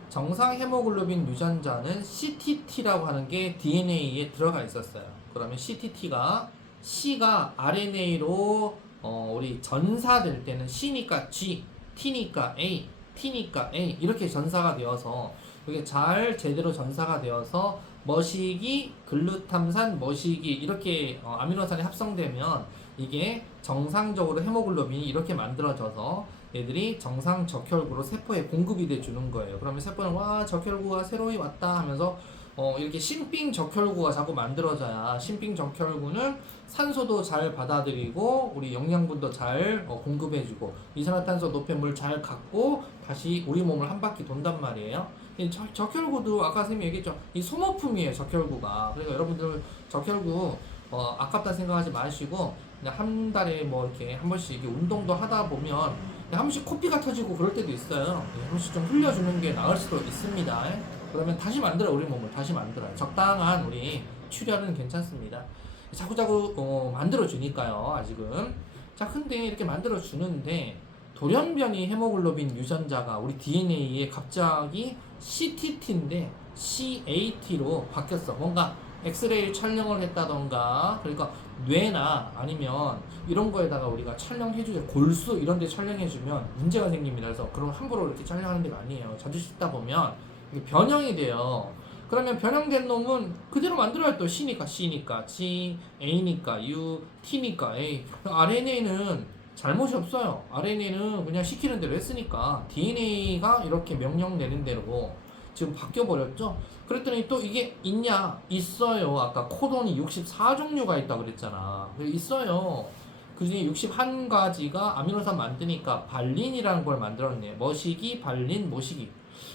정상 헤모글로빈 유전자는 CTT라고 하는 게 DNA에 들어가 있었어요. 그러면 CTT가 C가 RNA로 우리 전사될 때는 C니까 G, T니까 A, T니까 A 이렇게 전사가 되어서 이게 잘 제대로 전사가 되어서 머시기, 글루탐산, 머시기 이렇게 아미노산이 합성되면 이게 정상적으로 헤모글로빈이 이렇게 만들어져서 얘들이 정상 적혈구로 세포에 공급이 돼 주는 거예요. 그러면 세포는 와 적혈구가 새로이 왔다 하면서 이렇게 신빙 적혈구가 자꾸 만들어져야 신빙 적혈구는 산소도 잘 받아들이고 우리 영양분도 잘 공급해주고 이산화탄소 노폐물 잘 갖고 다시 우리 몸을 한 바퀴 돈단 말이에요. 이 적혈구도 아까 선생님이 얘기했죠. 이 소모품이에요 적혈구가. 그러니까 여러분들 적혈구 아깝다 생각하지 마시고 그냥 한 달에 뭐 이렇게 한 번씩 이렇게 운동도 하다 보면 한 번씩 코피가 터지고 그럴 때도 있어요. 한 번씩 좀 흘려주는 게 나을 수도 있습니다. 그러면 다시 만들어요. 우리 몸을 다시 만들어요. 적당한 우리 출혈은 괜찮습니다. 자꾸자꾸 만들어주니까요. 아직은. 자 근데 이렇게 만들어주는데 돌연변이 헤모글로빈 유전자가 우리 DNA에 갑자기 CTT인데 CAT로 바뀌었어. 뭔가 엑스레이 촬영을 했다던가 그러니까 뇌나 아니면 이런 거에다가 우리가 촬영해주죠. 골수 이런 데 촬영해주면 문제가 생깁니다. 그래서 그럼 함부로 이렇게 촬영하는 데가 아니에요. 자주 씻다 보면 이게 변형이 돼요. 그러면 변형된 놈은 그대로 만들어야 또 C니까 G, A니까 U, T니까 A. RNA는 잘못이 없어요. RNA는 그냥 시키는 대로 했으니까 DNA가 이렇게 명령 내는 대로 지금 바뀌어 버렸죠. 그랬더니 또 이게 있냐? 있어요. 아까 코돈이 64종류가 있다 그랬잖아. 있어요. 그 중에 61가지가 아미노산 만드니까 발린이라는 걸 만들었네. 머시기, 발린, 모시기.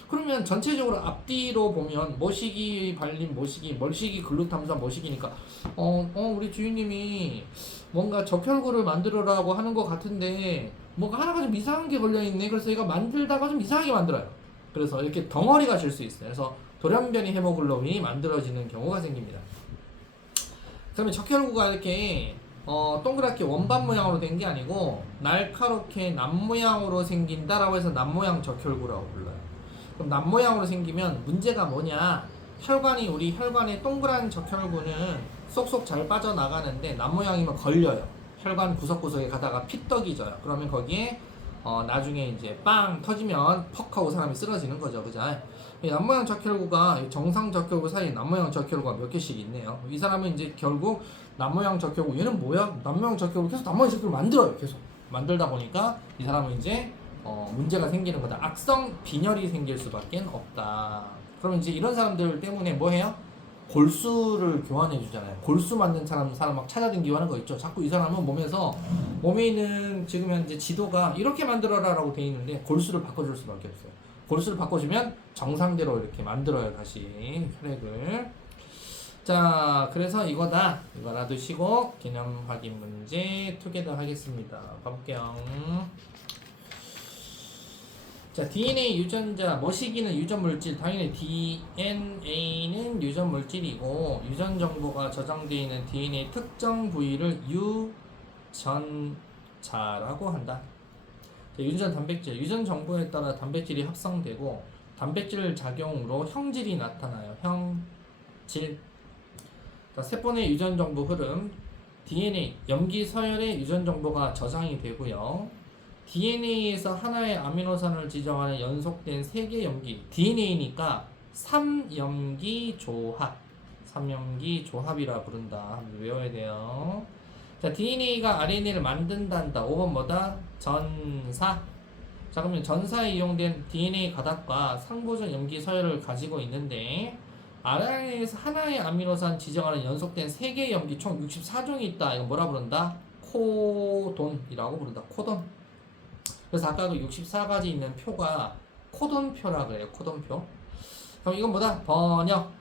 그러면 전체적으로 앞뒤로 보면 머시기, 발린, 모시기, 멀시기, 글루탐산, 머시기니까 우리 주인님이 뭔가 적혈구를 만들으라고 하는 것 같은데 뭔가 하나가 좀 이상한 게 걸려있네. 그래서 얘가 만들다가 좀 이상하게 만들어요. 그래서 이렇게 덩어리가 질 수 있어요. 그래서 돌연변이 헤모글로빈이 만들어지는 경우가 생깁니다. 그러면 적혈구가 이렇게 동그랗게 원반 모양으로 된 게 아니고 날카롭게 남 모양으로 생긴다라고 해서 남 모양 적혈구라고 불러요. 그럼 남 모양으로 생기면 문제가 뭐냐? 우리 혈관의 동그란 적혈구는 쏙쏙 잘 빠져나가는데 남 모양이면 걸려요. 혈관 구석구석에 가다가 피떡이 져요. 그러면 거기에 나중에 이제 빵 터지면 퍽 하고 사람이 쓰러지는 거죠. 그죠? 이 남모양 적혈구가 정상 적혈구 사이에 남모양 적혈구가 몇 개씩 있네요. 이 사람은 이제 결국 남모양 적혈구 얘는 뭐야? 남모양 적혈구 계속 남모양 적혈구 만들어요. 계속 만들다 보니까 이 사람은 이제 문제가 생기는 거다. 악성 빈혈이 생길 수밖에 없다. 그럼 이제 이런 사람들 때문에 뭐 해요? 골수를 교환해 주잖아요. 골수 맞는 사람 막 찾아다니고 하는 거 있죠. 자꾸 이 사람은 몸에 있는 지금 현재 지도가 이렇게 만들어라라고 돼 있는데 골수를 바꿔줄 수밖에 없어요. 골수를 바꿔주면 정상대로 이렇게 만들어요. 다시 혈액을. 자, 그래서 이거다. 이거 놔두시고 개념 확인 문제 투게더 하겠습니다. 가볼게요. 자, DNA 유전자, 머시기는 유전물질, 당연히 DNA는 유전물질이고 유전 정보가 저장되어 있는 DNA 특정 부위를 유전자라고 한다. 자, 유전 단백질, 유전 정보에 따라 단백질이 합성되고 단백질 작용으로 형질이 나타나요. 형질. 자, 세포 내 유전 정보 흐름, DNA, 염기 서열의 유전 정보가 저장이 되고요. DNA에서 하나의 아미노산을 지정하는 연속된 3개 염기 DNA니까 3염기 조합 3염기 조합이라 부른다. 한번 외워야 돼요. 자, DNA가 RNA를 만든단다. 5번 뭐다? 전사. 자, 그러면 전사에 이용된 DNA 가닥과 상보전 염기 서열을 가지고 있는데 RNA에서 하나의 아미노산 지정하는 연속된 3개 염기 총 64종이 있다. 이거 뭐라 부른다? 코돈이라고 부른다. 코돈. 그래서 아까 그 64가지 있는 표가 코돈표라 그래요. 코돈표. 그럼 이건 뭐다? 번역.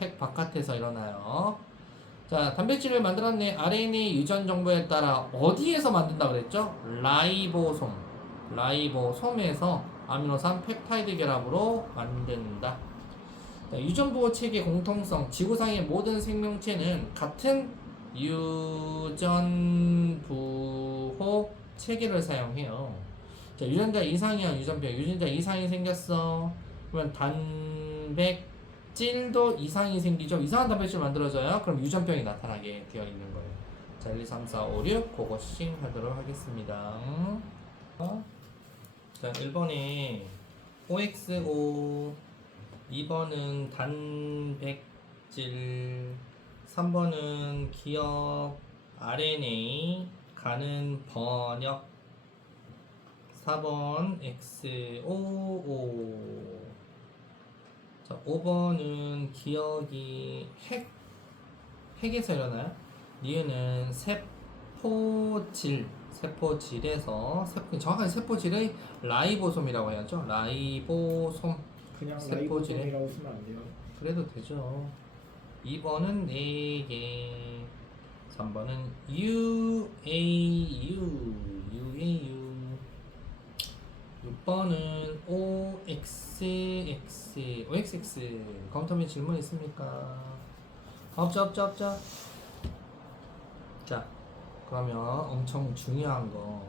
핵 바깥에서 일어나요. 자, 단백질을 만들었네. RNA 유전 정보에 따라 어디에서 만든다 그랬죠? 라이보솜에서 아미노산 펩타이드 결합으로 만든다. 자, 유전 보호 체계 공통성. 지구상의 모든 생명체는 같은 유전 보호 체계를 사용해요. 자, 유전자 이상이야, 유전자 이상이 생겼어. 그러면 단백질도 이상이 생기죠. 이상한 단백질 만들어져요. 그럼 유전병이 나타나게 되어 있는 거예요. 자, 1, 2, 3, 4, 5, 6 그것씩 하도록 하겠습니다. 자, 1번에 OXO, 2번은 단백질, 3번은 기억 RNA 가는 번역, 4번 XOO. 자, 5번은 기억이 핵에서 일어나요. 니은은 세포질에서 정확하게 세포질의 라이보솜이라고 해야죠. 라이보솜. 그냥 세포질에? 라이보솜이라고 쓰면 안 돼요. 그래도 되죠. 2번은 4개, 3번은 UAU. 6번은 OXX. 검토면 질문 있습니까? 없죠. 자, 그러면 엄청 중요한 거,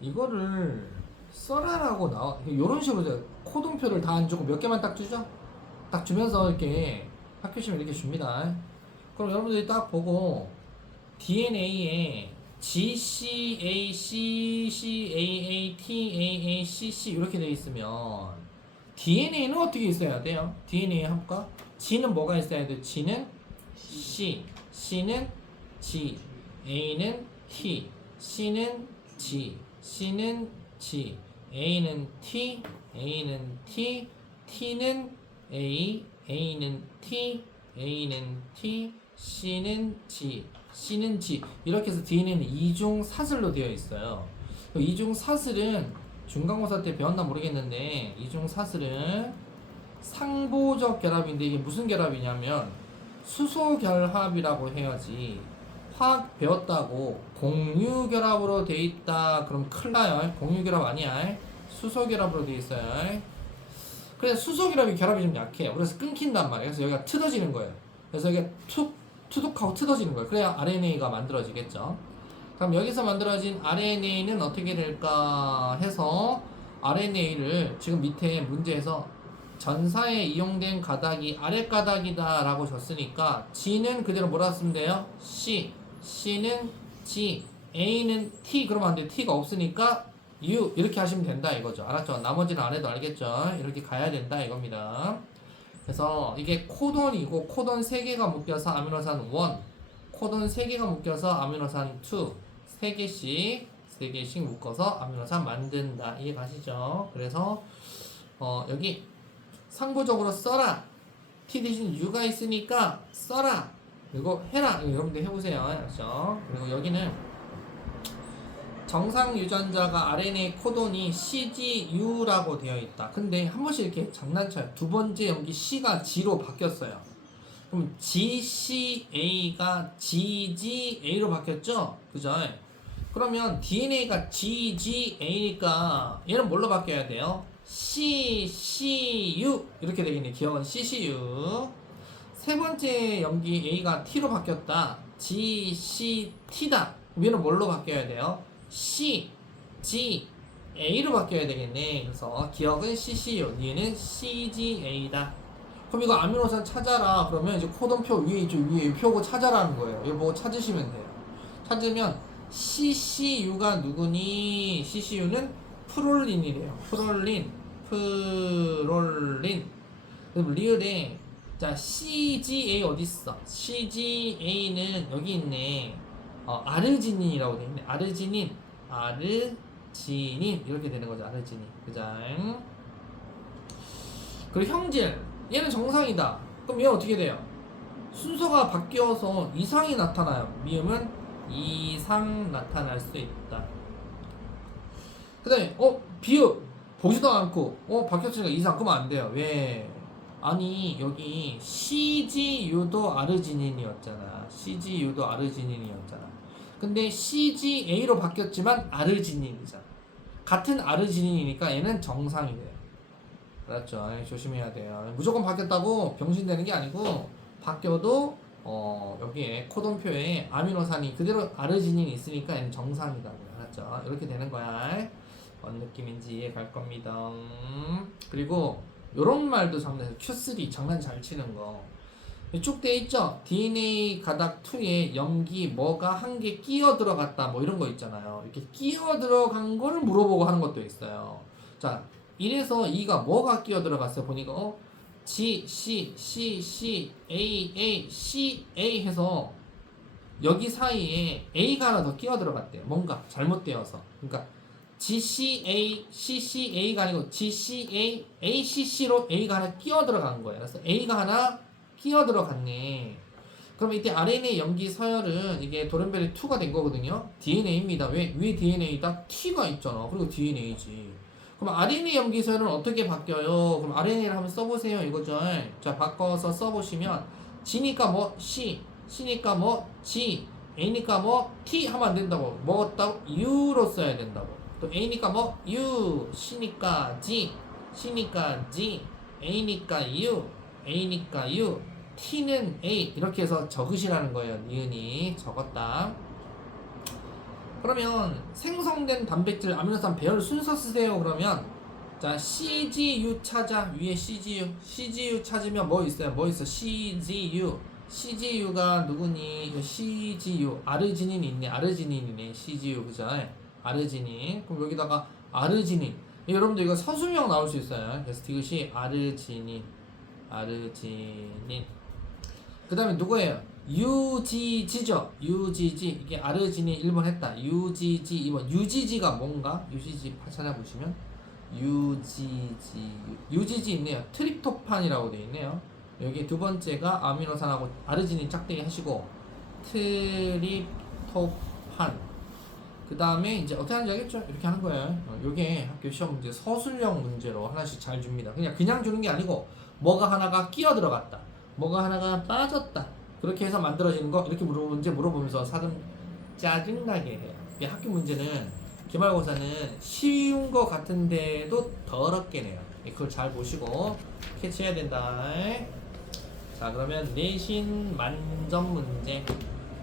이거를 써라라고 나와. 이런 식으로 코동표를 다 안 주고 몇 개만 딱 주죠. 딱 주면서 이렇게 학교 시험에 이렇게 줍니다. 그럼 여러분들이 딱 보고 DNA에 GCA, CCAA, TAA, CC 이렇게 돼 있으면 DNA는 어떻게 있어야 돼요? DNA 합과 G는 뭐가 있어야 돼요? G는 C, C는 G, A는 T, C는 G, C는 G, A는 T, A는 T, T는 A, A는 T, A는 T, C는 G, C는 G. 이렇게 해서 DNA는 이중 사슬로 되어 있어요. 이중 사슬은 중간고사 때 배웠나 모르겠는데, 이중 사슬은 상보적 결합인데, 이게 무슨 결합이냐면 수소 결합이라고 해야지. 화학 배웠다고 공유 결합으로 돼 있다 그럼 큰일 나요. 공유 결합 아니야. 수소 결합으로 돼 있어요. 그래서 수소 결합이 좀 약해요. 그래서 끊긴단 말이에요. 그래서 여기가 틀어지는 거예요. 그래서 여기가 투둑하고 틀어지는 거예요. 그래야 RNA가 만들어지겠죠. 그럼 여기서 만들어진 RNA는 어떻게 될까 해서, RNA를 지금 밑에 문제에서 전사에 이용된 가닥이 아래 가닥이다 라고 줬으니까 G는 그대로 뭐라 쓰면 돼요? C, C는 G, A는 T. 그러면 안 돼. T가 없으니까 U 이렇게 하시면 된다 이거죠. 알았죠? 나머지는 안 해도 알겠죠? 이렇게 가야 된다 이겁니다. 그래서 이게 코돈이고, 코돈 3개가 묶여서 아미노산 1, 코돈 3개가 묶여서 아미노산 2, 3개씩 묶어서 아미노산 만든다. 이해가시죠? 그래서 여기 상부적으로 써라. T 대신 U가 있으니까 써라. 그리고 해라. 여러분들 해보세요. 알았죠? 그리고 여기는 정상 유전자가 RNA 코돈이 CGU라고 되어 있다. 근데 한 번씩 이렇게 장난쳐요. 두 번째 여기 C가 G로 바뀌었어요. 그럼 GCA가 GGA로 바뀌었죠? 그죠? 그러면 DNA가 GGA니까 얘는 뭘로 바뀌어야 돼요? CCU 이렇게 되겠네. 기억은 CCU. 세 번째 염기 A가 T로 바뀌었다. GCT다. 얘는 뭘로 바뀌어야 돼요? CGA로 바뀌어야 되겠네. 그래서 기억은 CCU, 얘는 CGA다. 그럼 이거 아미노산 찾아라. 그러면 이제 코돈표 위에 있죠. 위에 표고 찾아라는 거예요. 이거 보고 찾으시면 돼요. 찾으면 CCU가 누구니? CCU는 프롤린이래요. 프롤린. 그럼 리을에 자 CGA 어딨어? CGA는 여기 있네. 아르지닌이라고 되어 있네. 아르지닌 이렇게 되는 거죠. 아르지닌. 그죠? 그리고 형질, 얘는 정상이다. 그럼 얘 어떻게 돼요? 순서가 바뀌어서 이상이 나타나요. 미음은 이상 나타날 수 있다. 그 다음에 비읍 보지도 않고 바뀌었으니까 이상. 그러면 안 돼요. 왜? 아니 여기 CGU도 아르지닌이었잖아. CGU도 아르지닌이었잖아. 근데 CGA로 바뀌었지만 아르지닌이잖아. 같은 아르지닌이니까 얘는 정상이 돼요. 알았죠? 조심해야 돼요. 무조건 바뀌었다고 병신되는 게 아니고, 바뀌어도 여기에 코돈표에 아미노산이 그대로 아르지닌이 있으니까 얘는 정상이다. 알았죠? 이렇게 되는 거야. 어느 느낌인지 이해 갈 겁니다. 그리고 요런 말도 장난해요. Q3 장난 잘 치는 거. 쭉 돼 있죠? DNA 가닥 2에 염기 뭐가 한 개 끼어 들어갔다 뭐 이런 거 있잖아요. 이렇게 끼어 들어간 거를 물어보고 하는 것도 있어요. 자, 1에서 2가 뭐가 끼어 들어갔어요? 보니까 G, C, C, C, A, A, C, A 해서 여기 사이에 A가 하나 더 끼어 들어갔대요. 뭔가 잘못되어서. 그러니까 GCA, CCA가 아니고 GCA, ACC로 A가 하나 끼어 들어간 거예요. 그래서 A가 하나 끼어 들어갔네. 그럼 이때 RNA 염기 서열은 이게 도렌베리 2가 된 거거든요. DNA입니다. 왜 DNA다? T가 있잖아. 그리고 DNA지. 그럼 RNA 염기 서열은 어떻게 바뀌어요? 그럼 RNA를 한번 써보세요. 이거죠. 자, 바꿔서 써보시면 G니까 뭐 C, C니까 뭐 G, A니까 뭐 T 하면 안 된다고. 먹었다고 U로 써야 된다고. 또 A니까 뭐 U, C니까 G, C니까 G, A니까 U, A니까 U, T는 A 이렇게 해서 적으시라는 거예요. 니은이 적었다. 그러면 생성된 단백질 아미노산 배열 순서 쓰세요. 그러면 자 CGU 찾아. 위에 CGU 찾으면 뭐 있어요? 뭐 있어? CGU가 누구니? CGU 아르지닌 있네. 아르지닌이네. CGU 그죠? 아르지닌. 그럼 여기다가 아르지닌. 여러분들 이거 서술형 나올 수 있어요. 그래서 디귿이 아르지닌. 그 다음에 누구예요? UGG죠. UGG. 이게 아르지닌 1번 했다. UGG 2번. UGG가 뭔가? UGG 찾아보시면 UGG 있네요. 트립토판이라고 되어 있네요. 여기 두 번째가 아미노산하고 아르지닌 짝대기 하시고 트립토판. 그 다음에 이제 어떻게 하는지 알겠죠? 이렇게 하는 거예요. 요게 학교 시험 문제 서술형 문제로 하나씩 잘 줍니다. 그냥 주는 게 아니고 뭐가 하나가 끼어 들어갔다. 뭐가 하나가 빠졌다. 그렇게 해서 만들어지는 거 이렇게 문제 물어보면서 사람 짜증나게 해요. 이 학교 문제는 기말고사는 쉬운 거 같은데도 더럽게 내요. 그걸 잘 보시고 캐치해야 된다. 자, 그러면 내신 만점 문제.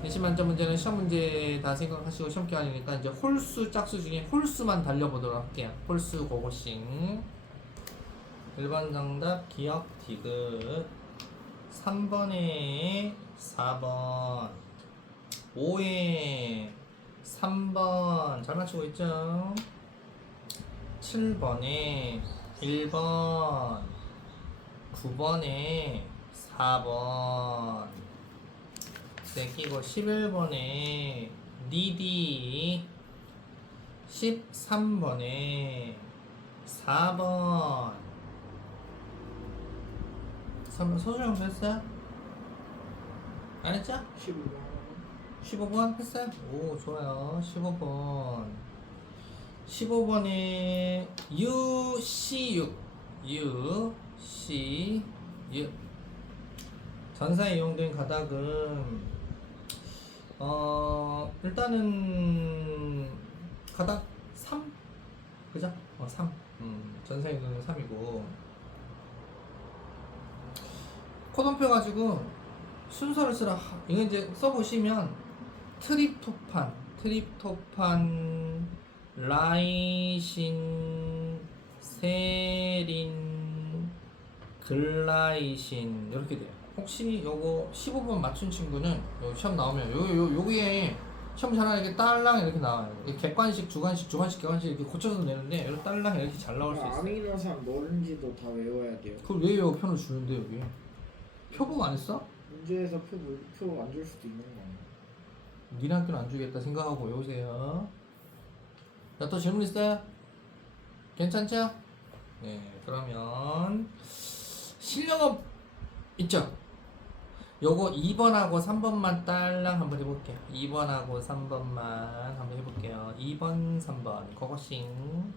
내신 만점 문제는 시험 문제 다 생각하시고 시험 기간이니까 이제 홀수 짝수 중에 홀수만 달려보도록 할게요. 홀수 고고싱. 1번 정답 기억 디귿. 3번에 4번 5에 3번 잘 맞추고 있죠? 7번에 1번 9번에 4번 끼고 11번에 니디 13번에 4번 서술형 했어요? 안 했죠? 15번 했어요? 오 좋아요. 15번에 UCU 전사에 이용된 가닥은 일단은 가닥 3 그죠? 3 전사에 이용된 3이고 코동표 가지고 순서를 쓰라. 이거 이제 써보시면 트립토판, 라이신, 세린, 글라이신 이렇게 돼요. 혹시 요거 15번 맞춘 친구는 요 시험 나오면 요게 시험 잘하는 게 딸랑 이렇게 나와요. 객관식, 주관식, 객관식 이렇게 고쳐서 내는데 이렇게 딸랑 이렇게 잘 나올 수 있어요. 아미노산 뭐든지도 다 외워야 돼요. 그걸 왜 외워? 표를 주는데 여기 표본 안 했어? 문제에서 표 안 줄 수도 있는 거 아니야? 니네 학교는 안 주겠다 생각하고 외우세요. 자, 또 질문 있어요? 괜찮죠? 네, 그러면 실력업 있죠? 요거 2번하고 3번만 딸랑 한번 해볼게요. 2번하고 3번만 한번 해볼게요. 2번, 3번 고고싱.